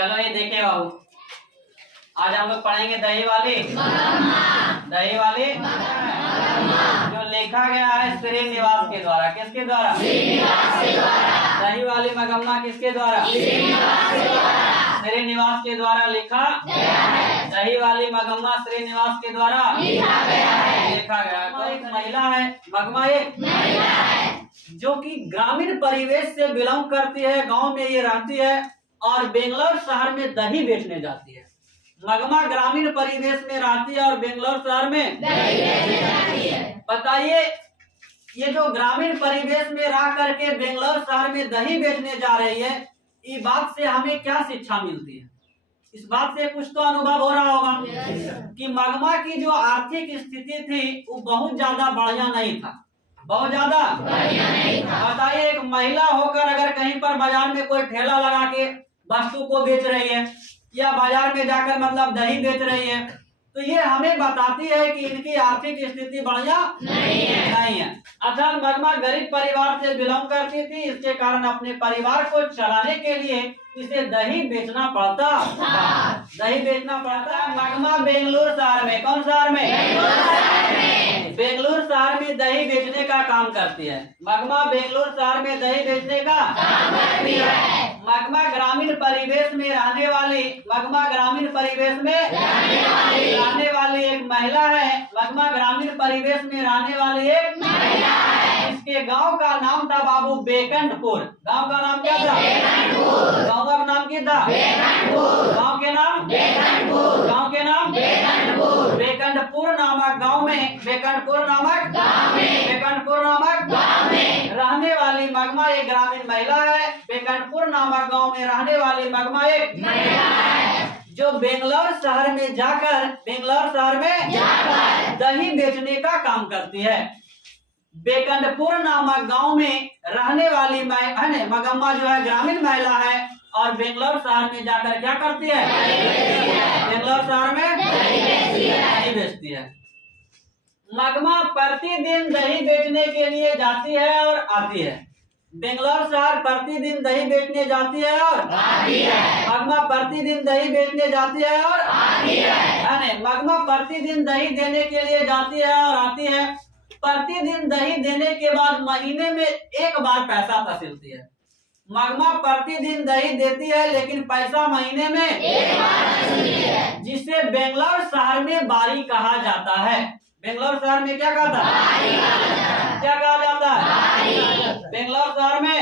चलो ये देखे बाबू, आज हम लोग पढ़ेंगे दही वाली जो लिखा गया है श्रीनिवास के द्वारा। किसके द्वारा? दही वाली मगम्मा किसके द्वारा? श्रीनिवास के द्वारा लिखा दही वाली मगम्मा श्रीनिवास के द्वारा लिखा गया है। तो एक महिला है, मगमा एक महिला है जो कि ग्रामीण परिवेश से बिलोंग करती है, गांव में ये रहती है और बेंगलोर शहर में दही बेचने जाती है। मगमा ग्रामीण परिवेश में रहती है और बेंगलोर शहर में दही बेचने जाती है। बताइए, ये जो ग्रामीण परिवेश में रह करके बेंगलोर शहर में दही बेचने जा रही है, इस बात से हमें क्या शिक्षा मिलती है? इस बात से कुछ तो अनुभव हो रहा होगा कि मगमा की जो आर्थिक स्थिति थी वो बहुत ज्यादा बढ़िया नहीं था, बहुत ज्यादा बढ़िया नहीं था। बताइए, एक महिला होकर अगर कहीं पर बाजार में कोई ठेला लगा के वस्तु को बेच रही है या बाजार में जाकर मतलब दही बेच रही है, तो ये हमें बताती है कि इनकी आर्थिक स्थिति बढ़िया नहीं है। अच्छा, मगमा गरीब परिवार से बिलोंग करती थी, इसके कारण अपने परिवार को चलाने के लिए इसे दही बेचना पड़ता था। दही बेचना पड़ता। मगमा बेंगलुरु शहर में, कौन शहर में? बेंगलुरु शहर में दही बेचने का काम करती है। मगमा बेंगलुरु शहर में दही बेचने का काम करती है। मगमा ग्रामीण परिवेश में रहने वाली, मगमा ग्रामीण परिवेश में रहने वाली एक महिला है। मगमा ग्रामीण परिवेश में रहने वाली एक महिला है। इसके गांव का नाम था बाबू बेकंठपुर। गांव का नाम क्या था? गांव का नाम क्या था? गांव के नाम बेकंठपुर नामक गांव में, बेकंठपुर नामक गांव में रहने वाली मगमा एक ग्रामीण महिला है। बेकंठपुर नामक गांव में रहने वाली मगमा एक महिला है जो बेंगलोर शहर में जाकर दही बेचने का काम करती है। बेकंठपुर नामक गांव में रहने वाली मगम्मा जो है ग्रामीण महिला है और बेंगलोर शहर में जाकर क्या करती है? बेंगलोर शहर में दही बेचती है। मगमा प्रतिदिन दही बेचने के लिए जाती है और आती है। बेंगलोर शहर प्रतिदिन दही बेचने जाती है और आती है। मगमा प्रतिदिन दही बेचने जाती है और आती है। मगमा प्रतिदिन दही देने के लिए जाती है और आती है। प्रतिदिन दही देने के बाद महीने में एक बार पैसा तहसीलती है। मगमा प्रतिदिन दही देती है लेकिन पैसा महीने में एक बार, जिसे बेंगलोर शहर में बारी कहा जाता है। बेंगलोर शहर में क्या कहा जाता है? बेंगलोर शहर में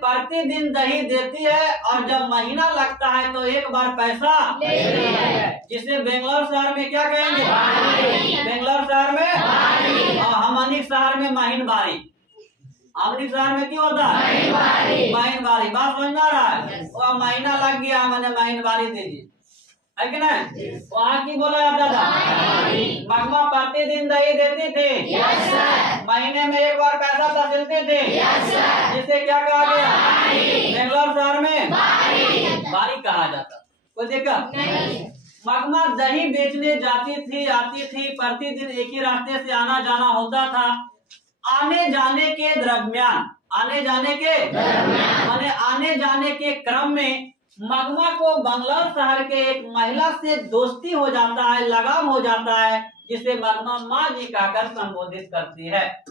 प्रतिदिन दही देती है और जब महीना लगता है तो एक बार पैसा लेती है, जिसे बेंगलोर शहर में क्या कहेंगे? बेंगलोर शहर में और हमनी शहर में महीन बारी। हमनी शहर में क्यों होता है? महीन बारी। बात समझ में आ रहा है? वो महीना लग गया, मैंने महीन बारी दीजिए, है कि नहीं? वहाँ की बोला जाता था। मगमा प्रतिदिन दही देती थी, महीने में एक बार पैसा तहसीलती थी, जिसे क्या कहा गया? बेंगलोर शहर में बारी कहा जाता। कोई दिक्कत? मगमा दही बेचने जाती थी, आती थी, प्रतिदिन एक ही रास्ते से आना जाना होता था। आने जाने के क्रम में मगमा को बेंगलोर शहर के एक महिला से दोस्ती हो जाता है, लगाव हो जाता है, जिसे मगमा माँ जी कहकर संबोधित करती है।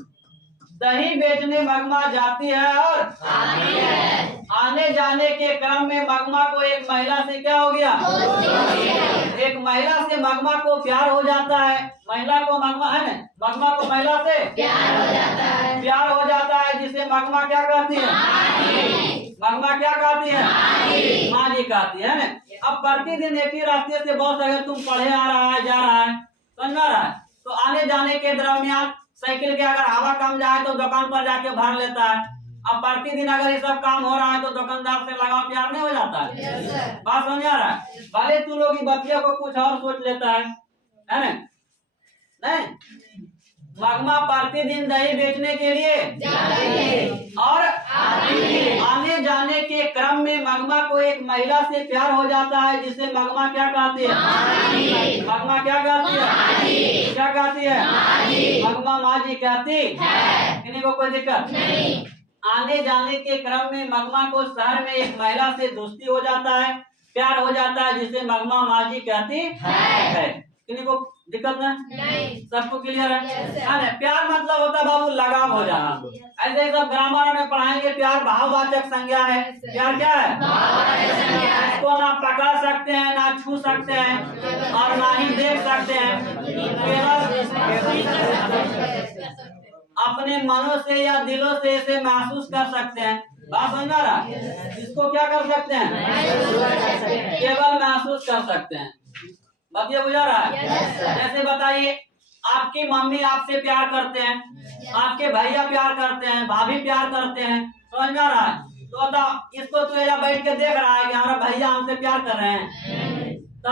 दही बेचने मगमा जाती है और आती है। आने जाने के क्रम में मगमा को एक महिला से क्या हो गया? एक महिला से मगमा को प्यार हो जाता है। महिला को मगमा महिला से प्यार हो जाता है, जिसे मगमा क्या कहती है? मगमा क्या कहती है? माँ जी कहती है ना। अब प्रतिदिन एक ही रास्ते से बहुत, अगर तुम पढ़े आ रहा है, जा रहा है, समझ रहा है, तो आने जाने के दरमियान साइकिल के अगर हवा कम जाए तो दुकान पर जाके भर लेता है। अब प्रतिदिन अगर ये सब काम हो रहा है तो दुकानदार से लगाव प्यार नहीं हो जाता है? बात समझ आ रहा है? भले तू लोग बच्चे को कुछ और सोच लेता है ना? नहीं, मगमा प्रतिदिन दही बेचने के लिए और आने जाने के क्रम में मगमा को एक महिला से प्यार हो जाता है, जिसे मगमा क्या कहती है? मगमा क्या कहती है? क्या कहती है? मगमा माँ जी कहती है। किन्हीं को कोई दिक्कत नहीं। आने जाने के क्रम में मगमा को शहर में एक महिला से दोस्ती हो जाता है, प्यार हो जाता है, जिसे मगमा माँ जी कहती है। किसी को दिक्कत नहीं? सबको क्लियर है? प्यार मतलब होता है बाबू लगाव हो जाना। ऐसे ही सब ग्रामर में पढ़ाएंगे, प्यार भाववाचक संज्ञा है। प्यार क्या है? इसको ना पकड़ सकते हैं, ना छू सकते हैं और ना ही देख सकते हैं, केवल अपने मनों से या दिलों से इसे महसूस कर सकते हैं। बात समझ आ रहा? इसको क्या कर सकते हैं? केवल महसूस कर सकते हैं। बात ये बुझा रहा है? जैसे बताइए, आपकी मम्मी आपसे प्यार करते हैं, आपके भैया प्यार करते हैं, भाभी प्यार करते हैं, समझ में आ रहा है? तो बताओ, इसको तो एजा बैठ के देख रहा है कि हमारा भैया हमसे प्यार कर रहे हैं, तो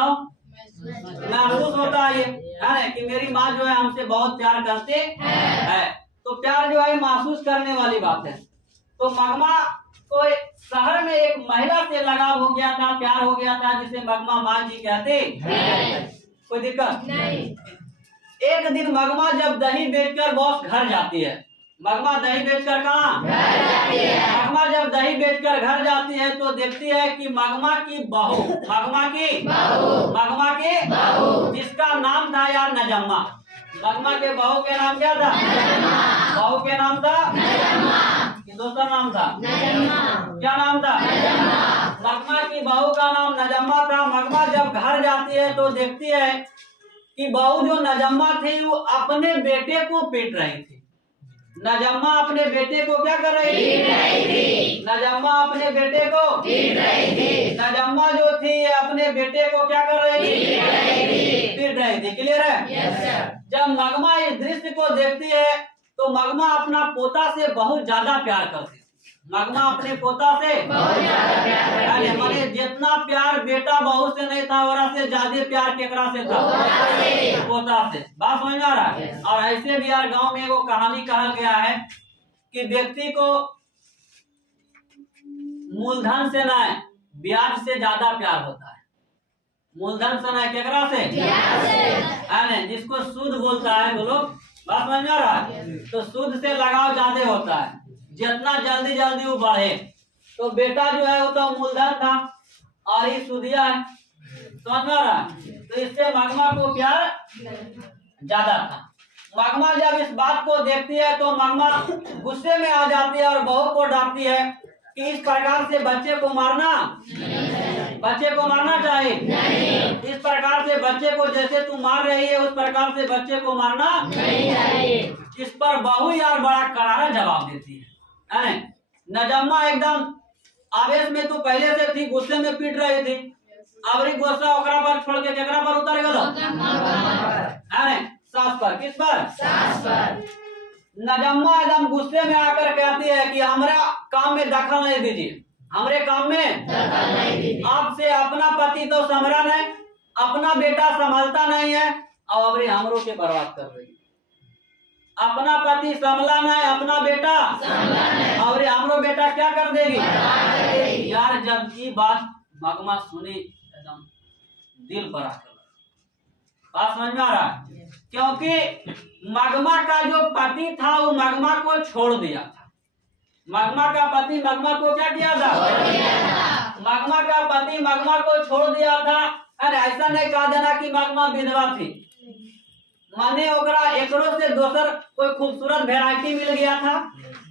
महसूस होता है ये कि मेरी माँ जो है हमसे बहुत प्यार करती है। तो प्यार जो है महसूस करने वाली बात है। तो मगमा को शहर में एक महिला से लगाव हो गया था, प्यार हो गया था, जिसे मगमा माँ जी कहते। कोई दिक्कत नहीं। एक दिन मगमा जब दही बेचकर बॉस घर जाती है, मगमा दही बेचकर कहाँ मगमा जब दही बेचकर घर जाती है तो देखती है कि मगमा की बहू जिसका नाम था यार नजम्मा। मगमा के बहू के नाम क्या था? बहू के नाम था दूसरा नाम था क्या नाम था? मगमा की बहू का नाम नजम्मा था। मगमा जब घर जाती है तो देखती है कि बहू जो नजम्मा थी वो अपने बेटे को पीट रही थी। नजम्मा अपने बेटे को क्या कर रही थी? नजम्मा अपने बेटे को पीट रही थी। नजम्मा जो थी अपने बेटे को क्या कर रही थी? पीट रही थी। क्लियर है? जब मगमा इस दृश्य को देखती है तो मगमा अपना पोता से बहुत ज्यादा प्यार करती है। मगमा अपने पोता से बहुत ज्यादा प्यार, माने जितना प्यार बेटा बहू से नहीं था और से ज्यादा प्यार केकरा से था? पोता से। बात समझ आ रहा है? और ऐसे भी यार गांव में एगो कहानी कहा गया है कि व्यक्ति को मूलधन से न ब्याज से ज्यादा प्यार होता है। मूलधन से न केकरा से? जिसको सूद बोलता है, बोलो। बात समझ आ रहा है? तो सूद से लगाव ज्यादा होता है, जितना जल्दी जल्दी वो बढ़े। तो बेटा जो है वो तो मूलधन था और ये सूदिया है, समझ में आ रहा है? तो इससे मगमा को प्यार ज्यादा था। मगमा जब इस बात को देखती है तो मगमा गुस्से में आ जाती है और बहू को डांटती है कि इस प्रकार से बच्चे को मारना चाहिए। इस प्रकार से बच्चे को जैसे तू मार रही है उस प्रकार से बच्चे को मारना नहीं चाहिए। इस पर बहू यार बड़ा करारा जवाब देती है। नजम्मा एकदम आवेश में तो पहले से थी, गुस्से में पीट रही थी। अब गुस्सा ओकरा पर छोड़ के केकरा पर उतर गलो? सास पर। किस पर? सास पर। नजम्मा एकदम गुस्से में आकर कहती है कि हमारा काम में दखल नहीं दीजिए, हमरे काम में आपसे अपना पति तो संभरा नहीं, अपना बेटा संभलता नहीं है और अबरे हमरों के बर्बाद कर रही है। अपना पति संभला नहीं, अपना बेटा और हमरो बेटा क्या कर देगी? यार जब ये बात मगमा सुनी एकदम दिल पर आकर, बात समझ में आ रहा है? क्योंकि मगमा का जो पति था वो मगमा को छोड़ दिया था। मगमा का पति मगमा को क्या किया था? मगमा का पति मगमा को छोड़ दिया था। अरे ऐसा नहीं कहा देना कि मगमा विधवा थी, माने ओकरा एकरो से दोसर कोई खूबसूरत वैरायटी मिल गया था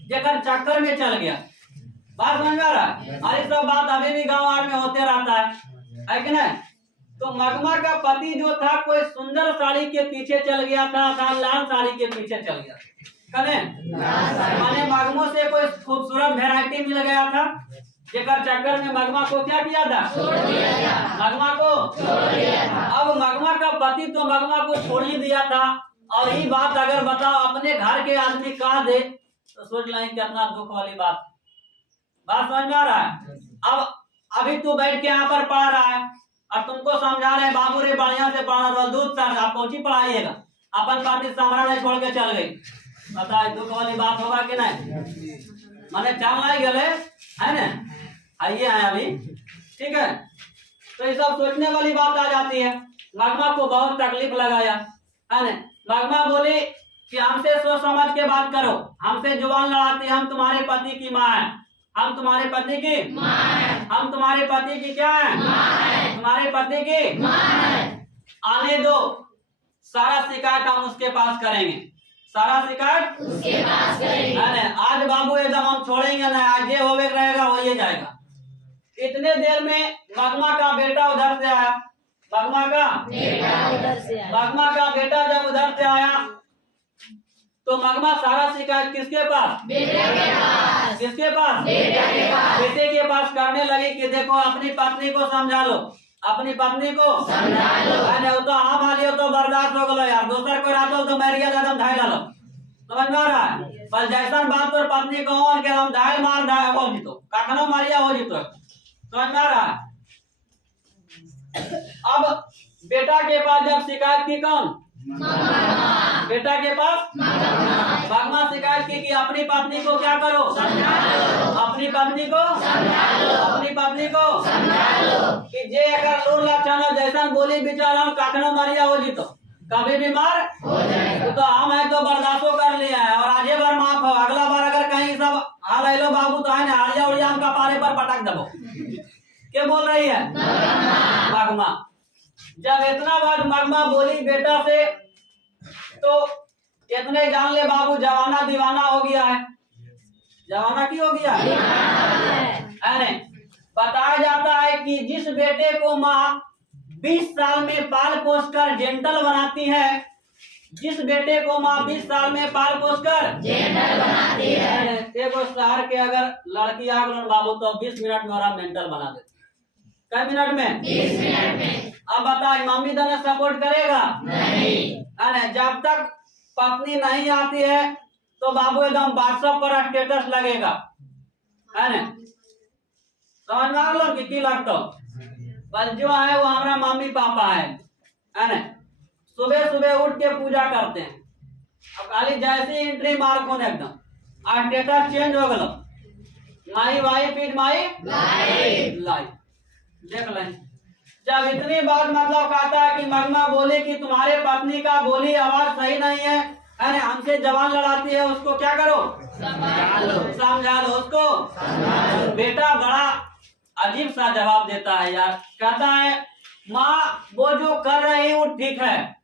जेकर चक्कर में चल गया। बात समझ में आ रहा है? और ये सब बात अभी भी गाँव में होते रहता है कि नहीं? तो मगमा का पति जो था कोई सुंदर साड़ी के पीछे चल गया था, लाल साड़ी के पीछे चल गया माने मगमों से कोई खूबसूरत वैरायटी मिल गया था जेकर चक्कर में मगमा को क्या किया था? मगमा को अब मगमा का पति तो मगमा को छोड़ ही दिया था। और ये बात अगर बताओ अपने घर के आदमी कह दे तो सोच लें कितना दुख वाली बात समझ में आ रहा है? अब अभी तू बैठ के यहाँ पर पढ़ रहा है और तुमको समझा रहे बाबू रे बढ़िया से पढ़ा रहा दूध सर आप पहुंची पढ़ाइएगा, अपन पति संभरा नहीं छोड़ के चल गई। बताए दुख वाली बात होगा कि नहीं? मैंने चल नहीं गए है ना, आइए हैं अभी, ठीक है? तो ये सब सोचने वाली बात आ जाती है। मगमा को बहुत तकलीफ लगाया है ना। मगमा बोली कि हमसे सोच समझ के बात करो, हमसे जुबान लड़ाती, हम तुम्हारे पति की माँ है, हम तुम्हारे पति की माँ है, हम तुम्हारे पति की क्या है, माँ है, तुम्हारे पति की माँ है। आने दो, सारा शिकायत हम उसके पास करेंगे, सारा शिकायत उसके पास करेंगे। आज बाबू एकदम हम छोड़ेंगे ना, आज ये होवे रहेगा हो ये जाएगा। इतने देर में मगमा का बेटा उधर से आया, मगमा का बेटा उधर से आया। मगमा का बेटा जब उधर से आया तो मगमा सारा शिकायत किसके पास, बेटे के पास, किसके पास, बेटे के पास, बेटे के पास करने लगी कि देखो अपनी पत्नी को समझा लो, अपनी पत्नी को समझा लो। वो तो हम आलियो तो बर्दाश्त हो गलो यार, दूसर को रातो तो मैरिया कदम ढाई डालो, समझ में आ रहा है। पर जैसा बात पर पत्नी को और के हम ढाई मार ढाई हो जीतो, काकनो मारिया हो जीतो, समझ में आ रहा है। अब बेटा के पास जब शिकायत की कौन, बेटा के पास मगमा शिकायत की कि अपनी पत्नी को क्या करो, समझा लो, अपनी पत्नी को समझा लो, अपनी पत्नी को समझा लो कि जे अगर लूर लक्षण जैसा बोली विचार हम काकनो मारिया हो जीतो, कभी बीमार हो जाएगा। तो हम है तो बर्दाश्तो कर लिया है और आजे बार माफ हो, अगला बार अगर कहीं सब हाल लो बाबू तो है ना हाड़िया उड़िया हम कपारे पर पटक दबो। क्या बोल रही है मगमा। जब इतना बात मगमा बोली बेटा से तो इतने जान ले बाबू जवाना दीवाना हो गया है, जवाना की हो गया है। बताया जाता है कि जिस बेटे को माँ 20 साल में पाल पोस कर जेंटल बनाती है, जिस बेटे को माँ 20 साल में पाल पोस कर जेंटल बनाती है, एक शहर के अगर लड़की आ गई बाबू तो 20 मिनट में और मेंटल बना देती। कई मिनट में, 20 मिनट में। अब बताए मम्मी दोनों सपोर्ट करेगा नहीं, जब तक पत्नी नहीं आती है तो बाबू एकदम व्हाट्सएप पर स्टेटस लगेगा, है ना, समझ में आ लो कि लगता बस जो है वो हमारा मम्मी पापा है ना। सुबह सुबह उठ के पूजा करते हैं, अब खाली जैसे एंट्री मार्को ने एकदम स्टेटस चेंज हो गया, my wife is my life, देख लें। जब इतनी बात मतलब कहता है कि मगमा बोले कि तुम्हारे पत्नी का बोली आवाज सही नहीं है ना, हमसे जवान लड़ाती है, उसको क्या करो, समझा लो उसको। बेटा बड़ा अजीब सा जवाब देता है यार, कहता है माँ वो जो कर रही है वो ठीक है,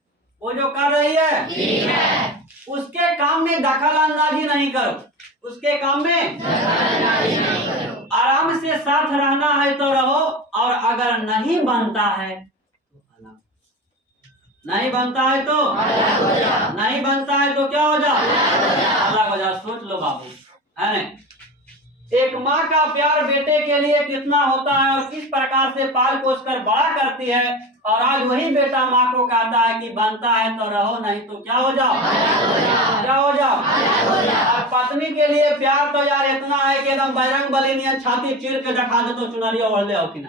वो जो कर रही है ठीक है, उसके काम में दखल अंदाजी नहीं करो, उसके काम में दखल अंदाजी नहीं करो। आराम से साथ रहना है तो रहो, और अगर नहीं बनता है तो अलग, नहीं बनता है तो अलग हो जाओ, नहीं बनता है तो क्या हो जाओ, अलग हो जाओ। सोच लो बाबू, है ना, एक माँ का प्यार बेटे के लिए कितना होता है और किस प्रकार से पाल पोस कर बड़ा करती है, और आज वही बेटा माँ को कहता है कि बनता है तो रहो, नहीं तो क्या हो जाओ, क्या हो जाओ। और पत्नी के लिए प्यार तो यार इतना है कि एकदम बजरंग बली नियन छाती चीर के दिखा दे तो चुनरिया ओढ़ ले हो कि ना,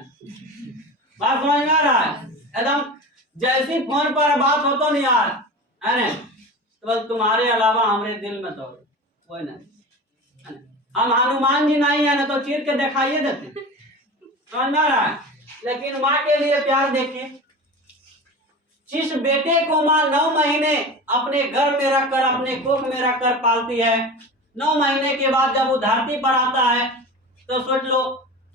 बात समझ में आ रहा है। एकदम जैसी फोन पर बात हो तो नहीं यार, है ना, तो बस तुम्हारे अलावा हमारे दिल में तो कोई नहीं, हम हनुमान जी नहीं है ना तो चीर के दिखाइए देते, समझ में आ रहा है। लेकिन माँ के लिए प्यार देखिए, जिस बेटे को माँ 9 महीने अपने घर में रखकर, अपने कोख में रखकर पालती है, 9 महीने के बाद जब वो धरती पर आता है तो सोच लो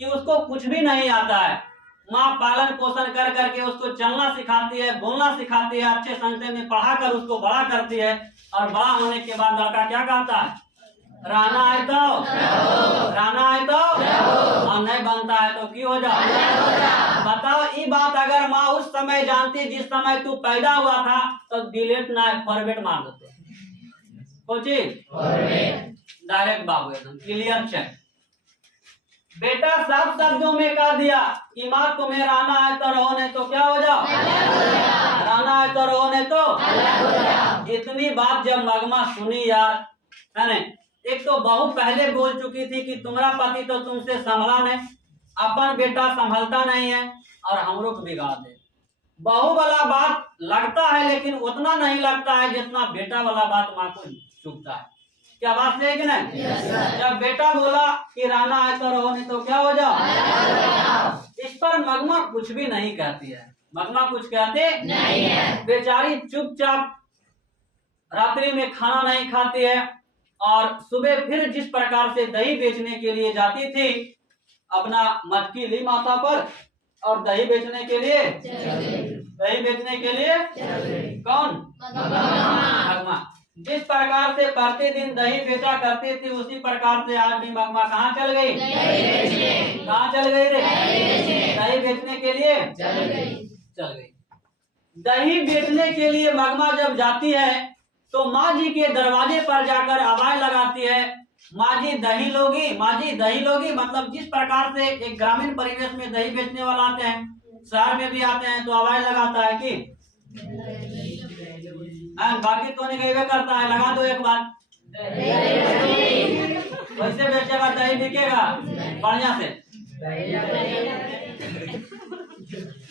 कि उसको कुछ भी नहीं आता है। माँ पालन पोषण कर करके उसको चलना सिखाती है, बोलना सिखाती है, अच्छे संस्था में पढ़ा कर उसको बड़ा करती है, और बड़ा होने के बाद लड़का क्या कहता है, रहना है तो रहना है तो, और नहीं बनता है तो क्यों हो जाओ। बताओ ये बात अगर माँ उस समय जानती जिस समय तू पैदा हुआ था तो डिलीट ना फॉरवर्ड मार देते, कोची डायरेक्ट बाबू एकदम क्लियर चेक। बेटा साफ शब्दों में कह दिया कि माँ तुम्हें रहना है तो रहो, नहीं तो क्या हो जाओ, रहना है तो रहो, नहीं तो। इतनी बात जब मगमा सुनी यार, है ना, एक तो बहू पहले बोल चुकी थी कि तुम्हारा पति तो तुमसे संभला नहीं, अपन बेटा संभलता नहीं है और हमरो को बिगाड़ दे। बहू वाला बात लगता है लेकिन उतना नहीं लगता है जितना बेटा वाला बात माँ को चुभता है। क्या बात है कि नहीं? जब बेटा बोला कि रहना है तो रहो, नहीं तो क्या हो जाओ, इस पर मगमा कुछ भी नहीं कहती है, मगमा कुछ कहते नहीं है। बेचारी चुपचाप रात्रि में खाना नहीं खाती है और सुबह फिर जिस प्रकार से दही बेचने के लिए जाती थी, अपना मटकी ली माथा पर और दही बेचने के लिए कौन? मगमा। जिस प्रकार से प्रतिदिन दही बेचा करती थी, उसी प्रकार से आज भी मगमा कहाँ चल गई? कहाँ चल गई रे? दही बेचने के लिए चल गई। दही बेचने के लिए मगमा जब जाती है तो माँ जी के दरवाजे पर जाकर आवाज लगाती है, माँ जी दही लोगी, माँ जी दही लोगी। मतलब जिस प्रकार से एक ग्रामीण परिवेश में दही बेचने वाला आते हैं, शहर में भी आते हैं तो आवाज लगाता है कि बाकी तो नहीं गए करता है, लगा दो एक बार, वैसे बेचेगा दही बिकेगा बढ़िया से।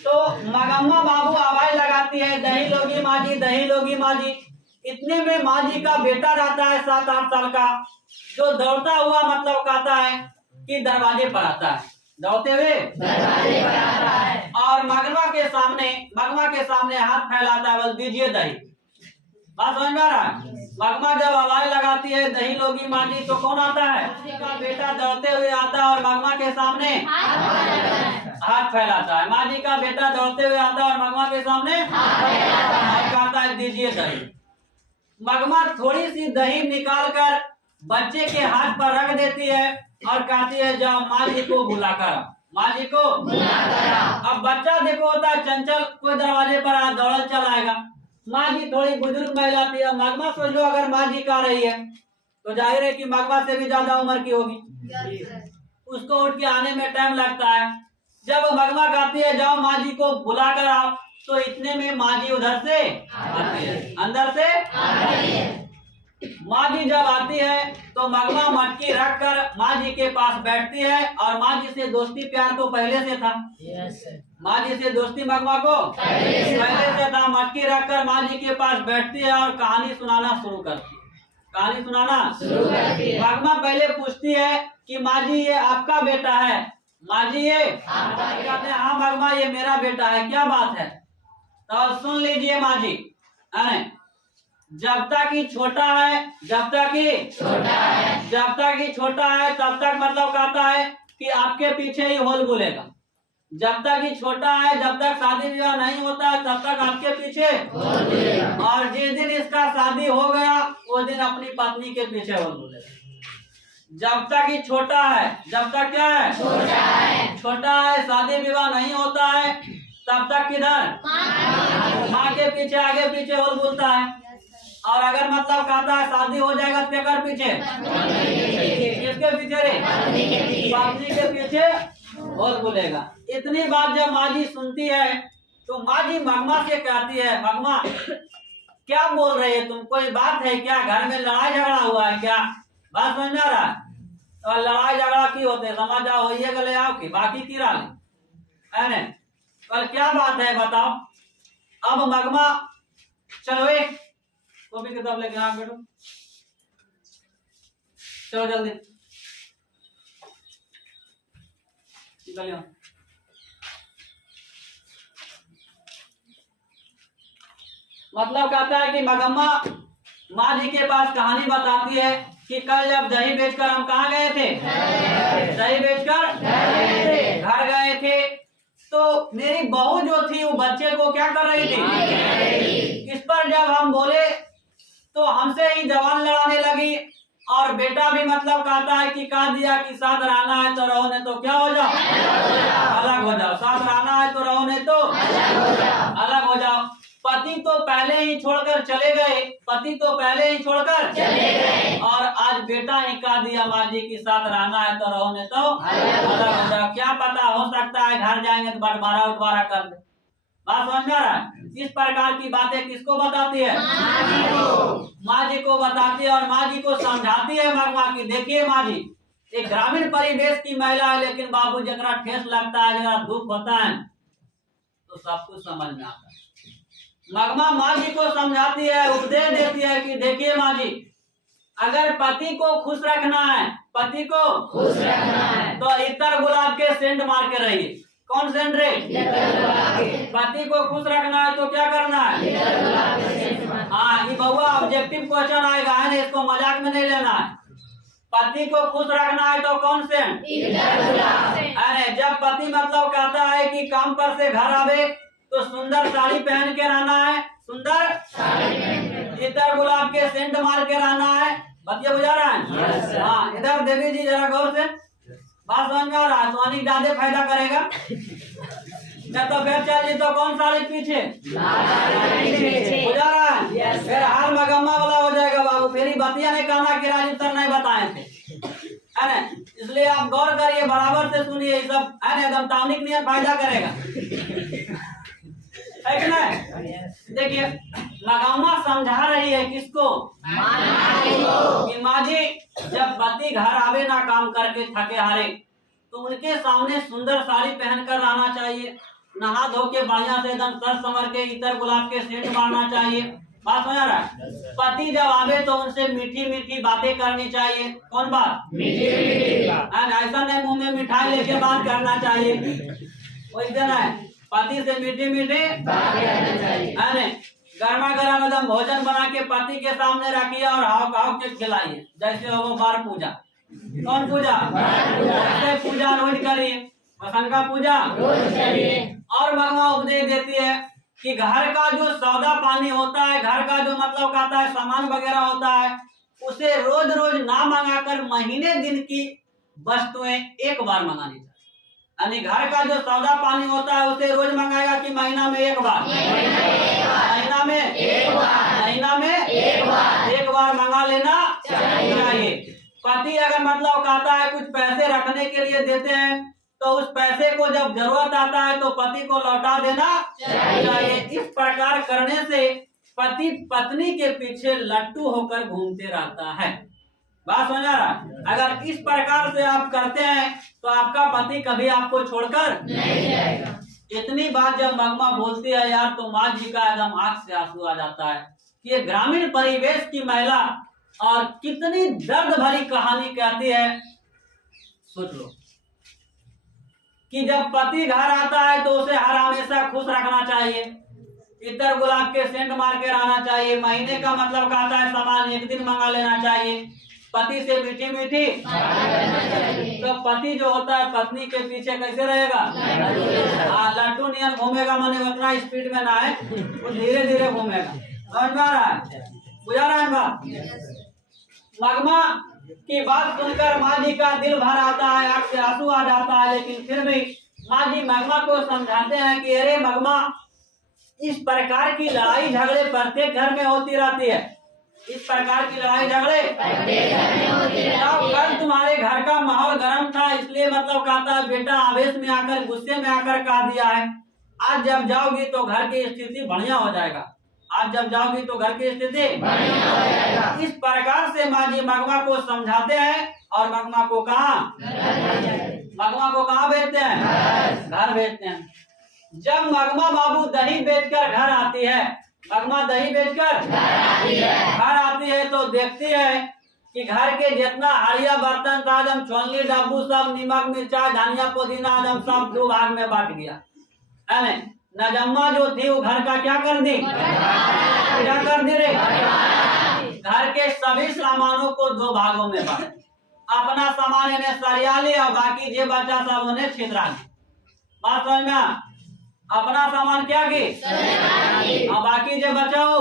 तो मगम्मा बाबू आवाज लगाती है, दही लोगी माँ जी, दही लोगी माँ जी। इतने में माँ जी का बेटा रहता है 7-8 साल का, जो दौड़ता हुआ मतलब कहता है कि दरवाजे पर आता है, दौड़ते हुए दरवाजे पर आता है और मगमा के सामने हाथ फैलाता है, बोल दीजिए दही। बात समझ में आ रहा है? मगमा जब आवाज लगाती है दही लोगी माँ जी, तो कौन आता है? का बेटा दौड़ते हुए आता है और मगमा के सामने हाथ फैलाता है। माँ जी का बेटा दौड़ते हुए आता है और मगमा के सामने और कहता है दीजिए दही। मगमा थोड़ी सी दही निकालकर बच्चे के हाथ पर रख देती है और कहती है जाओ माँ जी को बुलाकर, माँ जी को बुलाकर। अब बच्चा देखो होता है चंचल, कोई दरवाजे पर आ दौड़ चल आएगा। माँ जी थोड़ी बुजुर्ग महिला थी, अब मगमा सोच लो अगर माँ जी का रही है तो जाहिर है कि मगमा से भी ज्यादा उम्र की होगी, उसको उठ के आने में टाइम लगता है। जब मगमा कहती है जाओ माँ जी को बुला कर आओ, तो इतने में माँ जी उधर से आती है, अंदर से आती है। माँ जी जब आती है तो मगमा मटकी रख कर माँ जी के पास बैठती है और माँ जी से दोस्ती प्यार तो पहले से था। माँ जी से दोस्ती मगमा को पहले से था। मटकी रखकर माँ जी के पास बैठती है और कहानी सुनाना शुरू करती है। मगमा पहले पूछती है कि माँ जी ये आपका बेटा है? माँ जी ये कहते हैं हाँ मगमा ये मेरा बेटा है, क्या बात है? तो सुन लीजिए माँ जी, जब तक ही छोटा है तब तक मतलब कहता है कि आपके पीछे ही होल बोलेगा। जब तक ही छोटा है, जब तक शादी विवाह नहीं होता है तब तक आपके पीछे होल बोलेगा, और जिस दिन इसका शादी हो गया वो दिन अपनी पत्नी के पीछे होल बोलेगा। जब तक ही छोटा है, जब तक क्या है? छोटा है, शादी विवाह नहीं होता है तब तक किधर? माँ के पीछे आगे पीछे होल बोलता है। और अगर मतलब कहता है शादी हो जाएगा तो क्या पीछे? किसके पीछे रे? पत्नी के पीछे होल बोलेगा। इतनी बात जब माँ जी सुनती है तो माँ जी मगमा से कहती है, मगमा क्या बोल रही है तुम? कोई बात है क्या? घर में लड़ाई झगड़ा हुआ है क्या? बात समझ में आ रहा है? तो लड़ाई झगड़ा की होते समझ जाओ, होइए गले आओ की बाकी की राली, कल क्या बात है बताओ। अब मगमा चलो एक कॉपी किताब लेके आ बैठो, चलो जल्दी निकलिए। मतलब कहता है कि मगम्मा माँ जी के पास कहानी बताती है कि कल जब दही बेचकर हम कहाँ गए थे? दही बेचकर घर गए थे, तो मेरी बहू जो थी वो बच्चे को क्या कर रही थी? इस पर जब हम बोले तो हमसे ही जवान लड़ाने लगी, और बेटा भी मतलब कहता है कि कह दिया कि साथ रहना है तो रहो, नहीं तो क्या हो जाओ? अलग हो जाओ। साथ रहना है तो रहो, नहीं तो अलग हो जाओ। पति तो पहले ही छोड़कर चले गए, और आज बेटा ही कह दिया माँ जी की साथ रहना है तो रहो, नहीं तो अलग हो जाओ। क्या पता, हो सकता है घर जाएंगे तो बंटवारा कर दे। बात समझ में आ रहा है? इस प्रकार की बातें किसको बताती है? माँ जी को बताती है, और माँ जी को समझाती है मगमा की देखिए माँ जी, एक ग्रामीण परिवेश की महिला है, लेकिन बाबू जरा ठेस लगता है, जरा दुख होता है तो सब कुछ समझ में आता है। मगमा माँ जी को समझाती है, उपदेश देती है कि देखिए माँ जी, अगर पति को खुश रखना है तो इतर गुलाब के सेंट मार के रहिए। कौन सेंट रे? पति को खुश रखना है तो क्या करना है? हाँ ये बउआ अब ऑब्जेक्टिव क्वेश्चन आएगा, है ना, इसको मजाक में नहीं लेना है। पति को खुश रखना है तो कौन से, अरे जब पति मतलब कहता है कि काम पर से घर आवे तो सुंदर साड़ी पहन के रहना है, सुंदर इतर गुलाब के सेंट मार के रहना है। बतिया बुझा रहा है? हाँ, इधर देवी जी जरा गौर से बात समझ में आ रहा है? तो अनिक ज्यादा फायदा करेगा। जब तो फिर चल जी तो कौन साड़ी पीछे बुझा रहा है? फिर हार मगम्मा वाला हो जाएगा बाबू। फिर बतिया नहीं कहना कि राज उत्तर नहीं बताए थे, है ना। इसलिए आप गौर करिए, बराबर से सुनिए, ये सब है ना एकदम तावनिक नियत फायदा करेगा, है कि नहीं? देखिए मगम्मा समझा रही है किसको, कि माँ जी जब पति घर आवे ना काम करके थके हारे तो उनके सामने सुंदर साड़ी पहनकर आना चाहिए, नहा धो के बढ़िया से एकदम सर संवर के इतर गुलाब के सेंट मारना चाहिए। बात समझ रहा है? पति जब आवे तो उनसे मीठी मीठी बातें करनी चाहिए। कौन बात? मीठी ऐसा नहीं मुंह में मिठाई लेके बात करना चाहिए, वैसे नहीं, पति से मीठी मीठी है, गर्मा गर्म एकदम भोजन बना के पति के सामने रखिए और हाव खाव के खिलाइए, जैसे हो बार पूजा। कौन पूजा? ऐसे पूजा रोज करिए, का पूजा रोज करिए। और भगवान उपदेश देती है कि घर का जो सौदा पानी होता है, घर का जो मतलब कहता है सामान वगैरह होता है, उसे रोज रोज ना मंगाकर महीने दिन की वस्तुएं एक बार मंगानी चाहिए। यानी घर का जो सौदा पानी होता है उसे रोज मंगाएगा कि महीना में एक बार, महीना में एक बार मंगा लेना चाहिए। पति अगर मतलब कहता है कुछ पैसे रखने के लिए देते हैं तो उस पैसे को जब जरूरत आता है तो पति को लौटा देना चाहिए। इस प्रकार करने से पति पत्नी के पीछे लट्टू होकर घूमते रहता है। बात समझ रहा? अगर इस प्रकार से आप करते हैं तो आपका पति कभी आपको छोड़कर नहीं जाएगा। इतनी बात जब मगमा बोलती है यार तो माँ जी का एकदम आंख से आंसू आ जाता है कि ये ग्रामीण परिवेश की महिला और कितनी दर्द भरी कहानी कहती है। सोच लो कि जब पति घर आता है तो उसे हर हमेशा खुश रखना चाहिए, इतर गुलाब के सेंट मार के रहना चाहिए, महीने का मतलब कहता है सामान एक दिन मंगा लेना चाहिए, पति से मीठी मीठी। तो पति जो होता है पत्नी के पीछे कैसे रहेगा? हाँ, लट्टू नियन घूमेगा, माने उतना स्पीड में ना है, वो धीरे धीरे घूमेगा। समझ में आ रहा है? बुझा रहा है बात? मगमा की बात सुनकर माँ जी का दिल भर आता है, आंख से आंसू आ जाता है, लेकिन फिर भी माँ जी मगमा को समझाते हैं कि अरे मगमा, इस प्रकार की लड़ाई झगड़े प्रत्येक घर में होती रहती है, इस प्रकार की लड़ाई झगड़े कल तुम्हारे घर का माहौल गर्म था इसलिए मतलब कहता है बेटा आवेश में आकर गुस्से में आकर कह दिया है, आज जब जाओगी तो घर की स्थिति बढ़िया हो जाएगा, आज जब जाओगी तो घर की स्थिति बढ़िया हो जाएगा। इस प्रकार से माँ जी मगमा को समझाते हैं और मगमा को कहाँ भेजते हैं? घर भेजते हैं। जब मगमा बाबू दही बेचकर घर आती है, मगमा दही बेचकर घर आती है तो देखती है कि घर के जितना हरिया बर्तन था एकदम छोलनी डब्बू सब नमक मिर्चा धनिया पुदीना एकदम सब दो भाग में बांट गया, है ना। नजम्मा जो थी वो घर का क्या कर दी रे? घर के सभी सामानों को दो भागों में बांट, अपना सामान इन्हें सरिया लिया और बाकी जो बचा सब उन्हें छितरा दी। बात समझ में? अपना सामान क्या की और बाकी जो बचाओ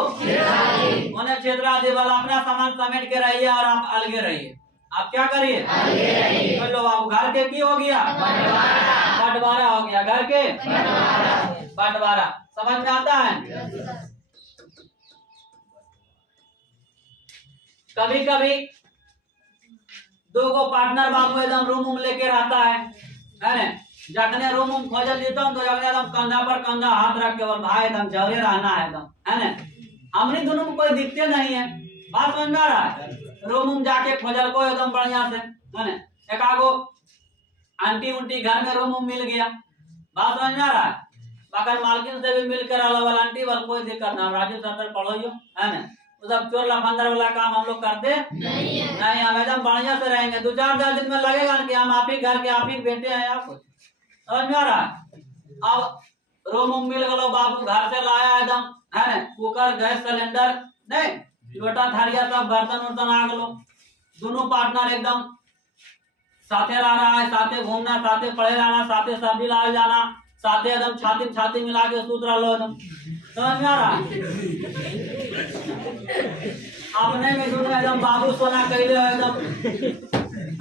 उन्हें छितरा दी। वाला अपना सामान समेट के रहिए और आप अलगे रहिए। आप क्या करिए? बोलो बाबू, घर के की हो गया? बंटवारा हो गया, घर के बंटवारा। समझ में आता है? कभी कभी दो को पार्टनर बाबू एकदम रूम लेके रहता है ना, जखने रूम खोजल देता हूँ तो जखने एकदम कंधा पर कंधा हाथ रख के और भाई एकदम जवरे रहना है एकदम, है ना। हमने दोनों को कोई दिखते नहीं है। बात समझ में आ रहा है? रूम जाके खोजल को एकदम बढ़िया से, है ना। एकागो आंटी उंटी घर में रूम मिल गया। बात समझ में आ रहा है? बाकर मालकिन से भी मिलकर अलग आंटी वाल कोई दिक्कत ना, राजू सतर पढ़ो, है ना। वो सब चोर लफंदर वाला काम हम लोग करते नहीं, हम एकदम बढ़िया से रहेंगे। 2-4 दिन में लगेगा कि हम आप ही घर के आप ही बेटे हैं आपको। समझ में आ रहा है? अब रूम मिल गलो बाबू, घर से लाया एकदम, है ना, कुकर गैस सिलेंडर नहीं लोटा थारिया सब बर्तन उर्तन आ गलो। दोनों पार्टनर एकदम साथे रह रहा है, साथे घूमना, साथे पढ़े रहना, साथे सब्जी लाए जाना, साथे एकदम छाती छाती मिला के सूत रहो एकदम। समझ में आ रहा अपने में दोनों एकदम बाबू सोना कैले हो एकदम,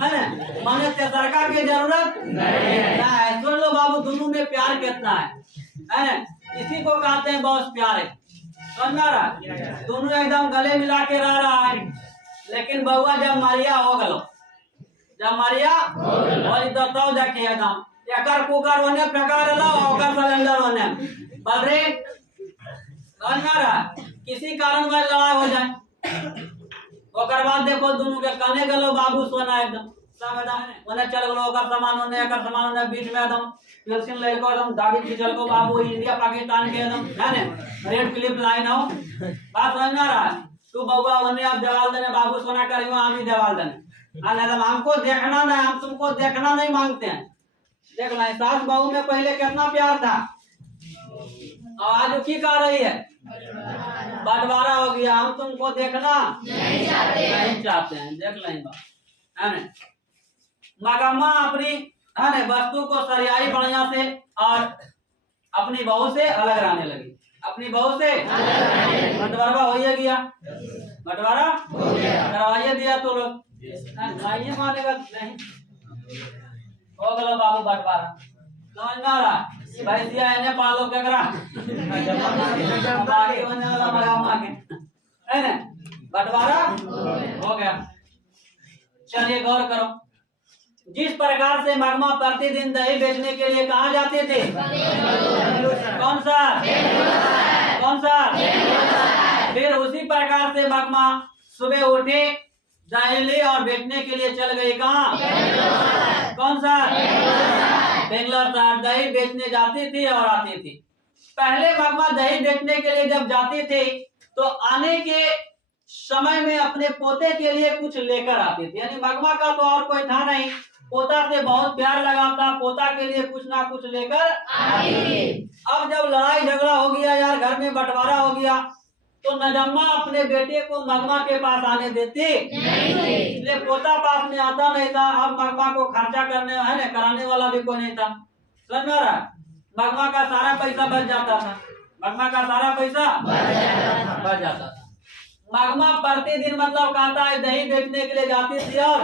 है ना? माने तेसरका की जरूरत नहीं। सुन लो बाबू, दोनों में प्यार कितना है ना? इसी को कहते हैं बहुत प्यार है। समझ में आ रहा? दोनों एकदम गले मिला के रह रहा है। लेकिन बउआ जब मरिया हो गलो, जब मरिया और इधर तो देखे एकदम एकर कुकर होने फेंका रहा और सिलेंडर होने बदरे। समझ में आ रहा? किसी कारण में लड़ाई हो जाए, ओकर बाद देखो दोनों के कने गलो बाबू सोना एकदम सब एकदम ओने चल गलो, ओकर सामान होने एकर सामान होने, बीच में एकदम पेल्सिन ले को एकदम दाढ़ी खींचल को बाबू इंडिया पाकिस्तान के एकदम, है ना? रेड क्लिप लाइन हो। बात समझ में आ रहा? तू बउआ ओने अब देवाल देने बाबू सोना करियो, हम ही देवाल देने। एकदम हमको देखना नहीं, हम तुमको देखना नहीं मांगते हैं। देख ला सास बहू में पहले कितना प्यार था और आज की कह रही है बंटवारा हो गया, हम तुमको देखना नहीं चाहते हैं। देख लें बात, है ना? मगम्मा अपनी, है ना, वस्तु को सरियाई बढ़िया से और अपनी बहू से अलग रहने लगी। अपनी बहू से बंटवारा हो गया, बंटवारा करवाइए दिया तो लोग मानेगा नहीं हो गलो बाबू बंटवारा। समझ में आ रहा? भैंसिया इन्हें पालो क्या करा बाकी होने वाला मगम्मा के, है ना? बंटवारा हो गया। चलिए गौर करो, जिस प्रकार से मगमा प्रतिदिन दही बेचने के लिए कहाँ जाते थे? कौन सा? कौन सा? फिर उसी प्रकार से मगमा सुबह उठे, दही ली और बेचने के लिए चल गई कहाँ? कौन सा? बेंगलोर शहर। दही बेचने जाती थी और आती थी। पहले मगमा दही बेचने के लिए जब जाती थी तो आने के समय में अपने पोते के लिए कुछ लेकर आती थी। यानी मगमा का तो और कोई था नहीं, पोता से बहुत प्यार लगाता, पोता के लिए कुछ ना कुछ लेकर आती थी। अब जब लड़ाई झगड़ा हो गया यार, घर में बंटवारा हो गया, तो नजम्मा अपने बेटे को मगमा के पास आने देती नहीं, इसलिए पोता पास में आता नहीं था। अब मगमा को खर्चा करने, है ना, कराने वाला भी कोई नहीं था। समझ में आ रहा? मगमा का सारा पैसा बच जाता था, मगमा का सारा पैसा बच जाता था। मगमा प्रतिदिन मतलब कहता है दही बेचने के लिए जाती थी और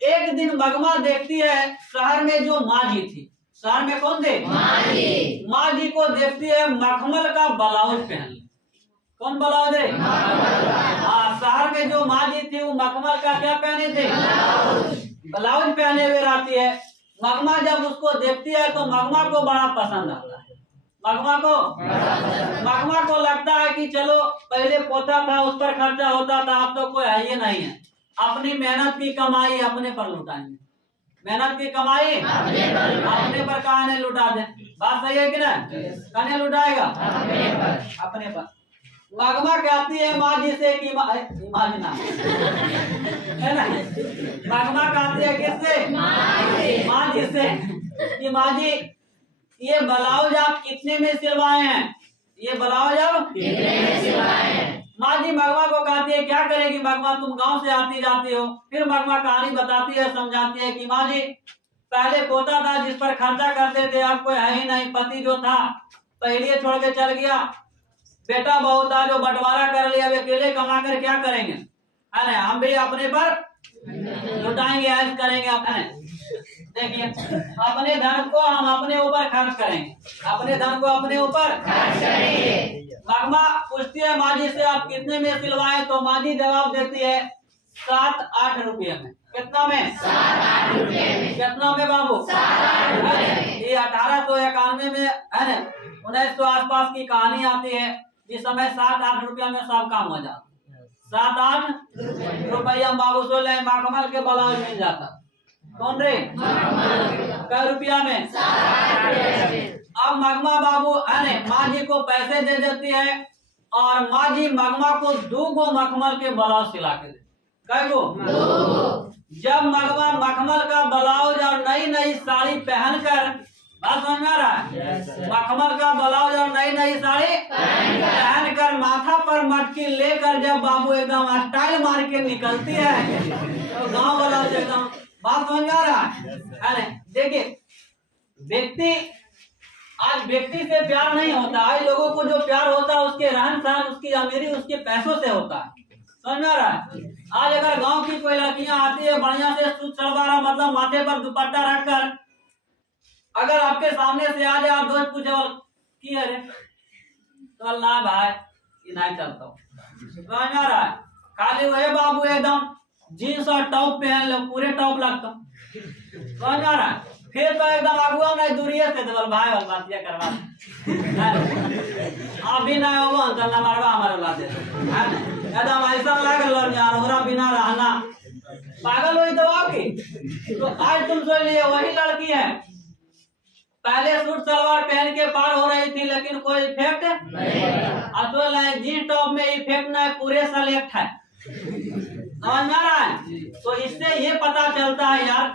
एक दिन मगमा देखती है शहर में जो माँ जी थी, शहर में कौन थे? माँ जी को देखती है मखमल का ब्लाउज पहन। कौन ब्लाउज है? हाँ, शहर में जो माँ जी थी वो मखमल का क्या पहने थे? ब्लाउज पहने हुए रहती है। मगमा जब उसको देखती है तो मगमा को बड़ा पसंद आता है। मगमा को लगता है कि चलो पहले पोता था उस पर खर्चा होता था, अब तो कोई है ही नहीं है, अपनी मेहनत की कमाई अपने पर लुटाएंगे। मेहनत की कमाई अपने पर कहां लुटा दे। बात सही है कि ना? कहां लुटाएगा? अपने पर। मगमा कहती है माँ जी से कि इमाजिना है ना, मगमा कहती है किससे? माँ जी से कि माँ जी ये ब्लाउज आप कितने में सिलवाए हैं? ये ब्लाउज आप कितने में सिलवाए हैं? माँ जी मगमा को कहती है क्या करेगी मगमा, तुम गांव से आती जाती हो। फिर मगमा कहानी बताती है, समझाती है कि माँ जी पहले पोता था जिस पर खर्चा करते थे, अब कोई है ही नहीं, पति जो था पहले छोड़ के चल गया, बेटा बहू था जो बंटवारा कर लिया, वे अकेले कमा कर क्या करेंगे, है ना? हम भी अपने पर लुटाएंगे, ऐश करेंगे। अपने देखिए अपने धन को हम अपने ऊपर खर्च करेंगे, अपने धन को अपने ऊपर खर्च करेंगे। मगमा पूछती है माँ जी से आप कितने में सिलवाए? तो माँ जी जवाब देती है 7-8 रुपये में। कितना में? 7-8 रुपये में। कितना में बाबू? 7-8 रुपये में। ये 1891 में, है ना, 1900 आसपास की कहानी आती है, जिस समय 7-8 रुपया में सब काम हो जाता। 7-8 रुपया बाबू सो ले मखमल के ब्लाउज मिल जाता। कौन रे? कै रुपया में? 7-8। अब मगमा बाबू, है ना, माँ जी को पैसे दे देती है और माँ जी मगमा को 2 मखमल के ब्लाउज सिला के दे। कै गो? 2। जब मगमा मखमल का ब्लाउज और नई नई साड़ी पहनकर, बात समझ में आ रहा है? मखमल का ब्लाउज और नई नई साड़ी पहन कर माथा पर मटकी लेकर जब बाबू एकदम स्टाइल मार के निकलती है तो गांव वाला एकदम, बात समझ में आ रहा है? देखिए व्यक्ति आज व्यक्ति से प्यार नहीं होता, आज लोगों को जो प्यार होता है उसके रहन सहन, उसकी अमीरी, उसके पैसों से होता है। समझ में आ रहा है? आज अगर गांव की कोई लड़कियां आती है बढ़िया से सूट सलवार मतलब माथे पर दुपट्टा रखकर, अगर आपके सामने से आ जाए आप दोस्त पूछे की है रे तो अल्लाह भाई ये नहीं चलता हूँ, समझ में आ रहा है? खाली वही बाबू एकदम जीन्स और टॉप पहन लो, पूरे टॉप लगता, समझ में आ रहा है? फिर तो एकदम अगुआ नहीं दूरिये से देवल भाई वाल बातिया करवा अभी ना होगा अंकल ना मारवा हमारे बात एकदम ऐसा लग लो यार ओरा बिना रहना पागल हुई दवा की। तो आज तुम सोच लिए वही लड़की है पहले सूट सलवार पहन के पार हो रही थी लेकिन कोई इफेक्ट नहीं, जीन्स टॉप में इफेक्ट नहीं, पूरे सेलेक्ट है। समझ में आ रहा है? तो इससे ये पता चलता है यार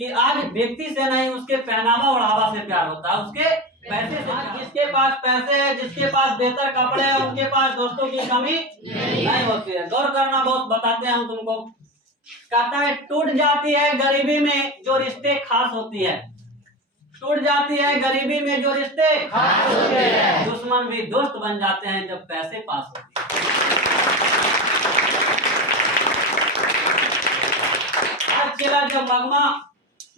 कि आज व्यक्ति से नहीं उसके पहनावा ओढ़ावा से प्यार होता है, उसके पैसे से। जिसके पास पैसे है, जिसके पास बेहतर कपड़े हैं, उनके पास दोस्तों की कमी नहीं होती है। गौर करना, बहुत बताते हैं हम तुमको। कहता है टूट जाती है गरीबी में जो रिश्ते खास होती है, टूट जाती है गरीबी में जो रिश्ते खास होते हैं, दुश्मन भी दोस्त बन जाते हैं जब पैसे पास होते हैं। आज चला जब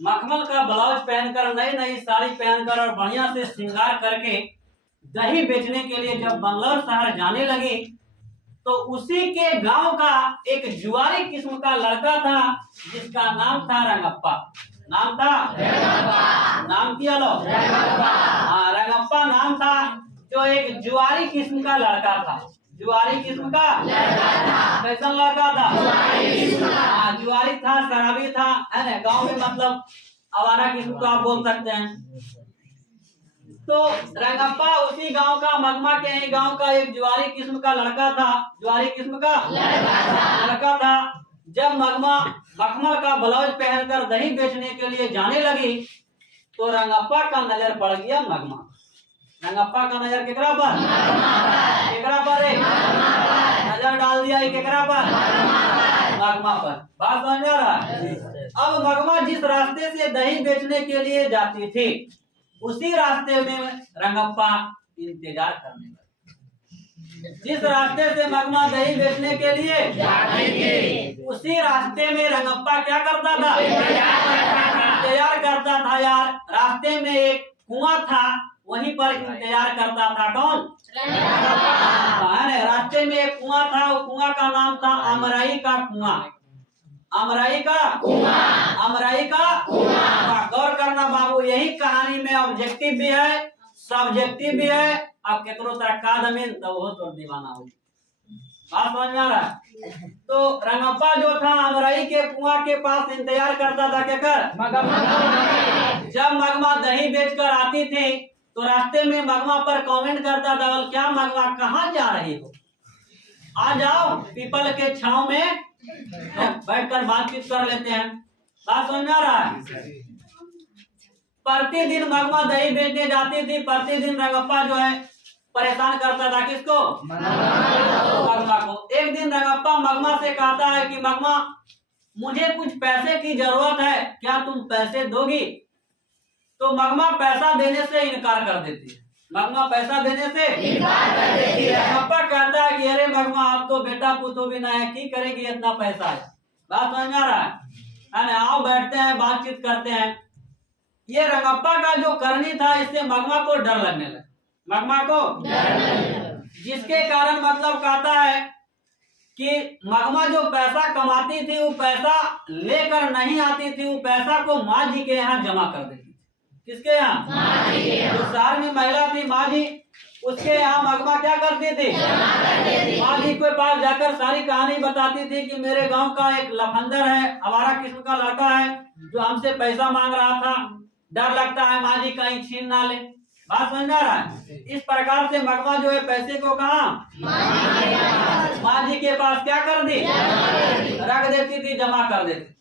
मखमल का ब्लाउज पहनकर, नई नई साड़ी पहनकर और बढ़िया से श्रृंगार करके दही बेचने के लिए जब बंगलौर शहर जाने लगी तो उसी के गांव का एक जुआरी किस्म का लड़का था जिसका नाम था रंगप्पा। नाम था रंगप्पा, नाम किया लो रंगप्पा। हाँ, रंगप्पा नाम था, जो एक जुआरी किस्म का लड़का था। जुआरी किस्म का लड़का था। कैसा लड़का था? हाँ, जुआरी था, शराबी था, है ना? गांव में मतलब आवारा किस्म को आप बोल सकते हैं। तो रंगप्पा उसी गांव का, मगमा के ही गांव का एक जुआरी किस्म का लड़का था। जुआरी किस्म का लड़का था। जब मखमल का ब्लाउज पहनकर दही बेचने के लिए जाने लगी तो रंगप्पा का नजर पड़ गया मगमा। रंगप्पा का नजर केकरा पर? केकरा पर है? नजर डाल दिया केकरा पर? मगमा पर। बात समझ में आ रहा है? अब मगमा जिस रास्ते से दही बेचने के लिए जाती थी उसी रास्ते में रंगप्पा इंतजार करने लगा। जिस रास्ते से मगमा दही बेचने के लिए जाती थी उसी रास्ते में रंगप्पा क्या करता था? इंतजार करता था यार। रास्ते में एक कुआं था, वहीं पर इंतजार करता था। कौन? रास्ते में एक कुआं था, वो कुआं का नाम था अमराई का कुआं। अमराई का कुआं, अमराई का कुआं। गौर करना बाबू, यही कहानी में ऑब्जेक्टिव भी है, सब्जेक्टिव भी है। अब कितनों तरह का जमीन तो वो तो दीवाना हो। बात समझ में आ रहा है? तो रंगप्पा जो था अमराई के कुआं के पास इंतजार करता था। क्या कर? जब मगमा दही बेचकर आती थी तो रास्ते में मगमा पर कमेंट करता था, बोल क्या मगमा कहाँ जा रही हो, आ जाओ पीपल के छांव में बैठकर बातचीत कर लेते हैं। बात समझ में आ रहा है? प्रतिदिन मगमा दही बेचने जाती थी। प्रतिदिन रंगप्पा जो है परेशान करता था। किसको? मगमा को। एक दिन रंगप्पा मगमा से कहता है कि मगमा मुझे कुछ पैसे की जरूरत है, क्या तुम पैसे दोगी? तो मगमा पैसा देने से इनकार कर देती है। मगमा पैसा देने से इनकार कर देती है। रंगप्पा कहता है कि अरे मगमा आप तो बेटा पुतो भी ना है, की करेगी इतना पैसा है। बात समझ में आ रहा है? आओ बैठते हैं, बातचीत करते हैं। ये रंगप्पा का जो करनी था इससे मगमा को डर लगने लगा। मगमा को जिसके कारण मतलब कहता है कि मगमा जो पैसा कमाती थी वो पैसा लेकर नहीं आती थी, वो पैसा को माँ जी के यहाँ जमा कर देती थी। किसके यहाँ? जो शहर में महिला थी माँ जी, उसके यहाँ मगमा क्या करती थी? माँ जी के पास जाकर सारी कहानी बताती थी कि मेरे गांव का एक लफंदर है, आवारा किस्म का लड़का है जो हमसे पैसा मांग रहा था, डर लगता है माँ जी कहीं छीन ना ले। बात समझ में आ रहा है? इस प्रकार से मगमा जो है पैसे को कहा माँ जी के पास क्या कर दी? रख देती थी, जमा कर देती।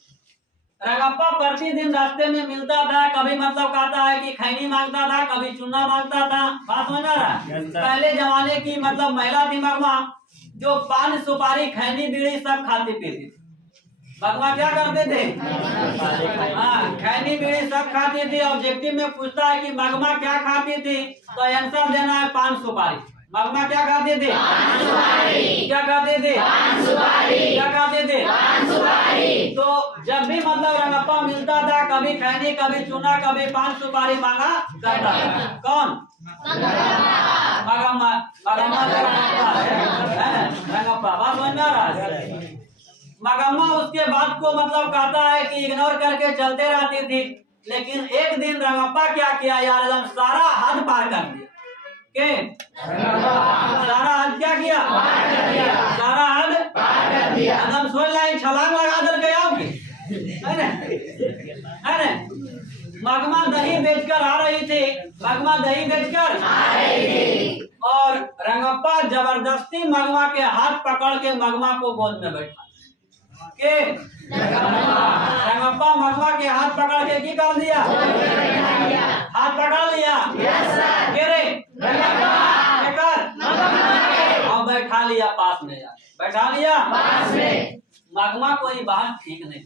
रंगप्पा प्रतिदिन रास्ते में मिलता था, कभी मतलब कहता है कि खैनी मांगता था, कभी चूना मांगता था। बात समझ आ रहा है? पहले जमाने की मतलब महिला थी मगमा, जो पान सुपारी खैनी बीड़ी सब खाती पीती थी। मगमा क्या करते थे? हाँ, खैनी बीड़ी सब खाती थी। ऑब्जेक्टिव में पूछता है कि मगमा क्या खाती थी, तो आंसर देना है पान सुपारी। मगमा क्या खाते थे? क्या खाते थे? क्या खाते थे? तो जब भी मतलब रंगप्पा मिलता था, कभी खैनी, कभी चूना, कभी पान सुपारी मांगा करता था। कौन? मगम्मा। मगम्मा रंगप्पा। बात समझ में आ रहा है? मगम्मा उसके बात को मतलब कहता है कि इग्नोर करके चलते रहती थी। लेकिन एक दिन रंगप्पा क्या किया यार, एकदम सारा हद पार कर दिया। के सारा हद क्या किया? सारा हद एकदम सोच लाई, छलांग लगा दल गया है ना? मगमा दही बेचकर आ रही थी। मगमा दही बेचकर आ रही थी और रंगप्पा जबरदस्ती मगमा के हाथ पकड़ के मगमा को गोद में बैठा के रंगप्पा मगमा के हाथ पकड़ के की कर दिया? हाथ पकड़ लिया। के रे और बैठा लिया पास में, बैठा लिया पास में। मगमा कोई बात ठीक नहीं,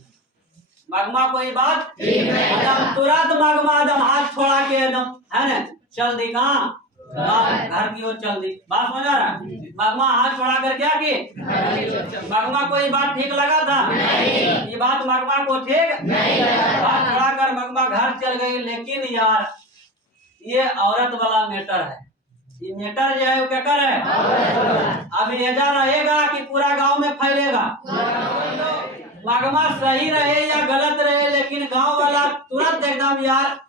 मगमा कोई बात ठीक नहीं। एकदम तुरंत मगमा एकदम हाथ छोड़ा के एकदम है ना चल दी कहाँ? घर की ओर चल दी। बात समझ आ रहा? मगमा हाथ छोड़ा कर क्या की? मगमा को ये बात ठीक लगा था? ये बात मगमा को ठीक नहीं लगा। हाथ छोड़ा कर मगमा घर चल गई। लेकिन यार ये औरत वाला मैटर है। ये मैटर जो है वो क्या कर है? अब ऐसा रहेगा कि पूरा गांव में फैलेगा। मगमा सही रहे या गलत रहे, लेकिन गांव वाला तुरंत एकदम यार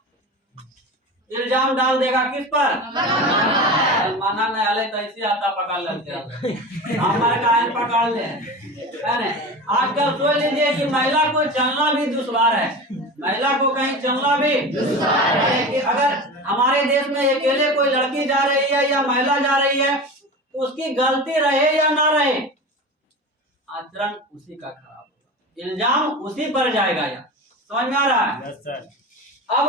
इल्जाम डाल देगा किस पर? माना नहीं आले तो ऐसे आता पकड़ लेते हमारे कान पकड़ ले है ना। आजकल सोच लीजिए कि महिला को चलना भी दुश्वार है, महिला को कहीं चलना भी दुश्वार है। कि अगर हमारे देश में अकेले कोई लड़की जा रही है या महिला जा रही है तो उसकी गलती रहे या ना रहे, आचरण उसी का खराब होगा, इल्जाम उसी पर जाएगा। यार समझ में आ रहा है? yes, sir. अब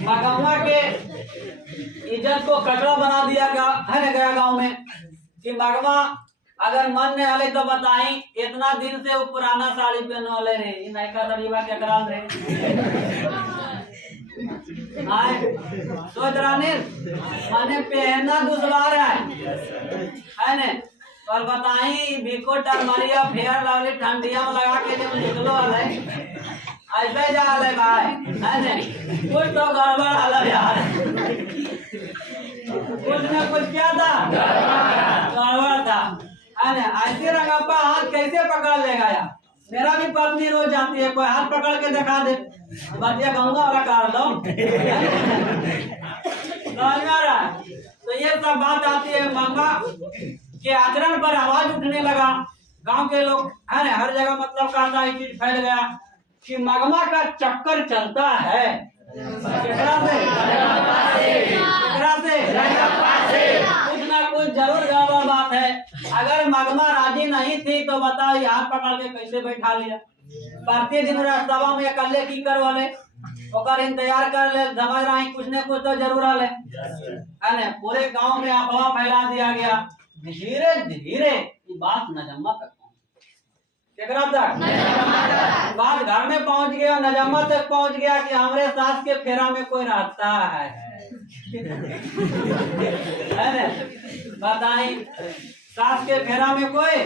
मगम्मा के इज्जत को कचरा बना दिया गया गांव में कि मगमा अगर मन में आले तो बताई, इतना दिन से वो पुराना साड़ी पहन वाले रे, नयका साड़ीवा क्या करा रे सोच रहा माने पहनना दुश्वार है ने। और बताई बिको टरमरिया फेयर लवली ठंडिया में लगा के जब निकलो वाले ऐसे जा ले भाई है ने, कुछ तो गड़बड़ हाल यार, कुछ न कुछ क्या था? गड़बड़ था है ने। ऐसे रंगप्पा हाथ कैसे पकड़ लेगा यार? मेरा भी पत्नी रोज जाती है, कोई हाथ पकड़ के दिखा दे, बतिया कहूंगा वाला कार लो तो ये सब बात आती है। मगमा के आचरण पर आवाज उठने लगा, गांव के लोग है ना, हर जगह मतलब कहता है चीज फैल गया कि मगमा का चक्कर चलता है। कुछ ना कुछ जरूर गड़बड़ बात है। अगर मगमा राजी नहीं थी तो बताओ हाथ पकड़ के कैसे बैठा लिया? प्रतिदिन रास्ता में अकेले की कर वाले ओकर इंतजार कर ले, समझ रहा है कुछ न कुछ तो जरूर आले है ना। पूरे गांव में अफवाह फैला दिया गया। धीरे धीरे ये बात नजम्मा तक बात घर में पहुंच गया, नजम्मा तक पहुंच गया कि हमारे सास के फेरा में कोई रहता है ना। बताई सास के फेरा में कोई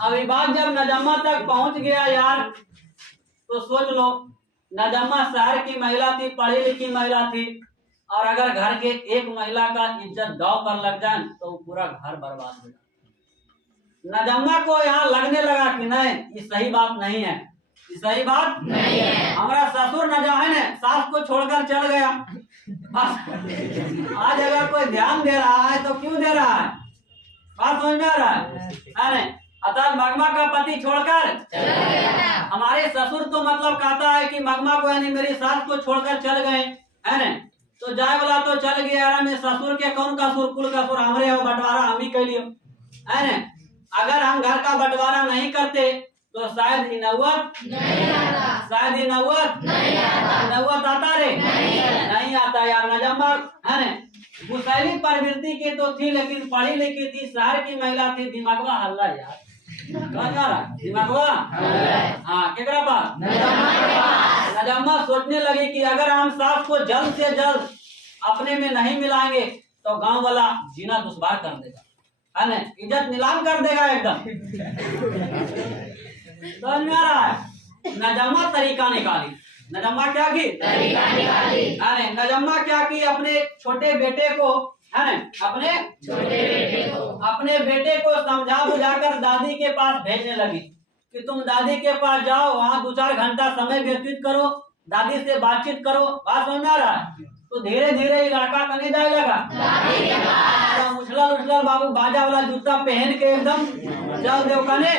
अभी बात जब नजम्मा तक पहुंच गया यार, तो सोच लो नजम्मा शहर की महिला थी, पढ़ी लिखी महिला थी, और अगर घर के एक महिला का इज्जत दांव पर लग जाए तो पूरा घर बर्बाद हो जाए। नजम्मा को यहाँ लगने लगा कि नहीं ये सही बात नहीं है, ये सही बात नहीं है। हमारा ससुर नजा है ना सास को छोड़कर चल गया, आज अगर कोई ध्यान दे रहा है तो क्यों दे रहा है? बात समझ में आ रहा है? अतः मगमा का पति छोड़कर हमारे ससुर तो मतलब कहता है कि मगमा को यानी मेरी सास को छोड़कर चल गए है ना, तो जाए वाला तो चल गया। में ससुर के कौन कसूर? कुल कसूर हमरे हो, बंटवारा हम ही कर लियो है ना। अगर हम घर का बंटवारा नहीं करते तो शायद इनौवत शायद इनौवत इनौवत आता रे नहीं आता यार। नजम्मा है न गुस्सैली प्रवृत्ति की तो थी, लेकिन पढ़ी लिखी थी, शहर की महिला थी, दिमागवा हल्ला यार। दिमागवा हाँ केकरा पास नजम्मा सोचने लगी कि अगर हम सास को जल्द से जल्द अपने में नहीं मिलाएंगे तो गांव वाला जीना दुश्वार कर देगा, है न, इज्जत नीलाम कर देगा एकदम। समझ में आ रहा है। नजम्मा तरीका निकाली। नजम्मा क्या की तरीका निकाली। अरे नजम्मा क्या की, अपने छोटे बेटे को, है न, अपने बेटे को समझा बुझाकर दादी के पास भेजने लगी कि तुम दादी के पास जाओ, वहाँ 2-4 घंटा समय व्यतीत करो, दादी से बातचीत करो। बात समझ में आ रहा है। तो धीरे धीरे लड़का कने जाए लगा तो उछल बाबू बाजा वाला जूता पहन के एकदम चल देव कने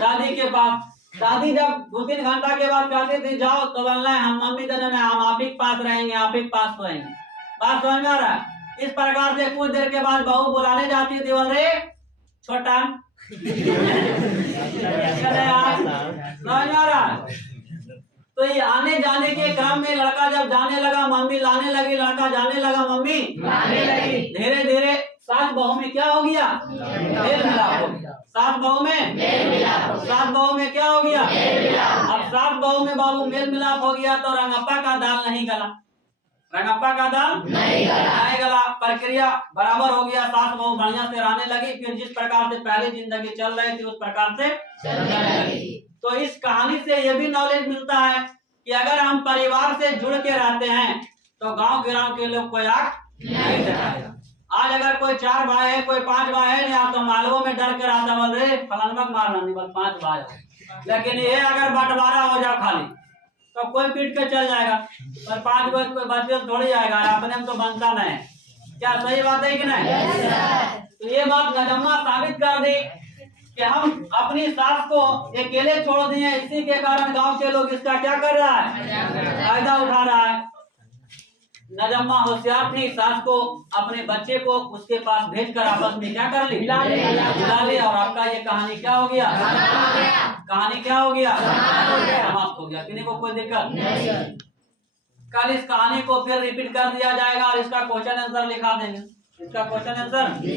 दादी के पास। दादी जब 2-3 घंटा के बाद कहती थी जाओ, तो बोलना है हम मम्मी देने हम आप ही के पास रहेंगे, आप ही के पास रहेंगे। बात समझ में आ रहा है। इस प्रकार से कुछ देर के बाद बहू बुलाने जाती थी, बोल रहे छोटा समझ में आ रहा है। तो ये आने जाने के क्रम में लड़का जब जाने लगा, मम्मी लाने लगी, लड़का जाने लगा, मम्मी लाने लगी। धीरे धीरे सास बहू में क्या हो गया, मेल मिलाप हो गया। सास बहू में सास बहू में क्या हो गया, अब सास बहू में बाबू मेल मिलाप हो गया। तो रंगप्पा का दाल नहीं गला, रंगप्पा का दाल नहीं गला। प्रक्रिया बराबर हो गया, सास बहू बढ़िया से रहने लगी। फिर जिस प्रकार से पहले जिंदगी चल रही थी उस प्रकार से चलने लगी। तो इस कहानी से ये भी नॉलेज मिलता है कि अगर हम परिवार से जुड़ के रहते हैं तो गांव गिराव के लोग कोई आंख नहीं दिखाएगा। आज अगर कोई 4 भाई है, कोई 5 भाई है ना, तो मालवों में डर के रहता, बोल रहे फलाना मारना नहीं, बस 5 भाई हो। लेकिन ये अगर बंटवारा हो जाओ खाली तो कोई पीट के चल जाएगा, पर 5 भाई कोई बच्चे थोड़ी आएगा, अपने में तो बनता नहीं। क्या सही बात है कि नहीं? तो ये बात नजम्मा साबित कर दी कि हम अपनी सास को अकेले छोड़ दिए, इसी के कारण गांव के लोग इसका क्या कर रहा है, फायदा उठा रहा है। नजम्मा होशियार थी, सास को अपने बच्चे को उसके पास भेजकर आपस में क्या कर ली, मिला ली। और आपका ये कहानी क्या हो गया, कहानी क्या हो गया, समाप्त हो गया। किसी को कोई दिक्कत नहीं। कल इस कहानी को फिर रिपीट कर दिया जाएगा और इसका क्वेश्चन आंसर लिखा देंगे। इसका क्वेश्चन आंसर